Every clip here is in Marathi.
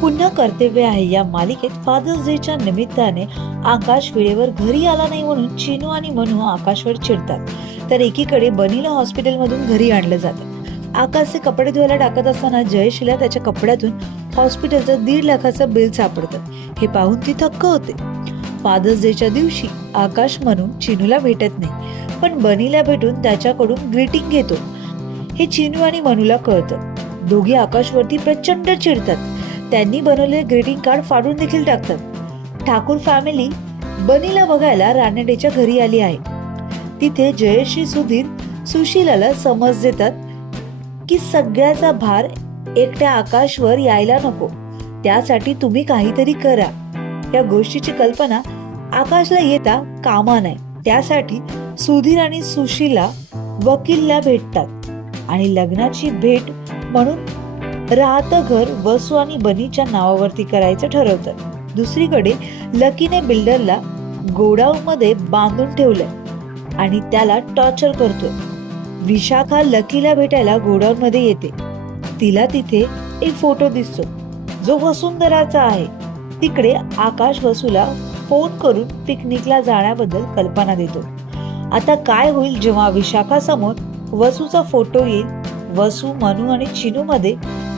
पुन्हा कर्तव्य आहे. या मालिकेत फादर्स डेच्या निमित्ताने आकाश वेळेवर घरी आला नाही म्हणून चिनू आणि मनू आकाशवर चिडतात. तर एकीकडे बनीला हॉस्पिटलमधून घरी आणलं जातं. आकाशचे कपडे धुवायला टाकत असताना जयशीला त्याच्या कपड्यातून हॉस्पिटलचं दीड लाखाचं बिल सापडतं. हे पाहून ती थक्क होते. फादर्स डेच्या दिवशी आकाश म्हणून चिनूला भेटत नाही. पण बनीला भेटून त्याच्याकडून ग्रीटिंग घेतो. हे चिनू आणि मनूला कळतं. दोघी आकाशवरती प्रचंड चिडतात. त्यांनी बनवलेले ग्रीटिंग कार्ड फाडून देखील टाकतात. ठाकूर फॅमिली बनीला बघायला रानडेच्या घरी आली आहे. तिथे जयश्री सुधीर सुशीलाला समज देतात की सगळ्याचा भार एकट्या आकाशवर यायला नको. त्यासाठी तुम्ही काहीतरी करा. या गोष्टीची कल्पना आकाशला येता कामा नाही. त्यासाठी सुधीर आणि सुशीला वकीलला भेटतात. आणि लग्नाची भेट म्हणून राहतं घर वसू आणि बनीच्या नावावरती करायचं ठरवतात. दुसरीकडे लकीने बिल्डरला गोडाऊन मध्ये बांधून ठेवलंय आणि त्याला टॉर्चर करतोय. विशाखा लकीला भेटायला गोडाऊन मध्ये येते. तिला तिथे एक फोटो दिसतो. जो वसुंधराचा आहे. तिकडे आकाश वसूला फोन करून पिकनिकला जाण्याबद्दल कल्पना देतो. आता काय होईल जेव्हा विशाखा समोर वसूचा फोटो येईल? वसू मनू आणि चिनू मध्ये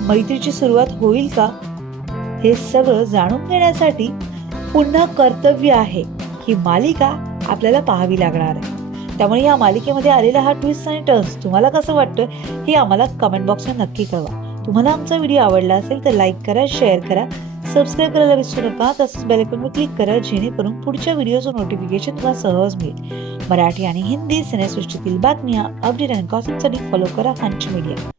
मैत्रीची सुरुवात होईल का? हे सगळं जाणून घेण्यासाठी पुन्हा कर्तव्य आहे ही मालिका आपल्याला पाहावी लागणार आहे. त्यामुळे या मालिकेमध्ये आलेला हा ट्विस्ट आणि टर्न्स तुम्हाला कसं वाटतं हे आम्हाला कमेंट बॉक्समध्ये नक्की कळवा. तुम्हाला आमचा व्हिडिओ आवडला असेल तर लाईक करा शेअर करा सबस्क्राईब करायला विसरू नका. तसंच बेलकॉनवर क्लिक करा जेणेकरून पुढच्या व्हिडिओचं नोटिफिकेशन तुम्हाला सहज मिळेल. मराठी आणि हिंदी सिनेसृष्टीतील बातम्या अपडेट आणि गॉसिपसाठी फॉलो करा हंच मीडिया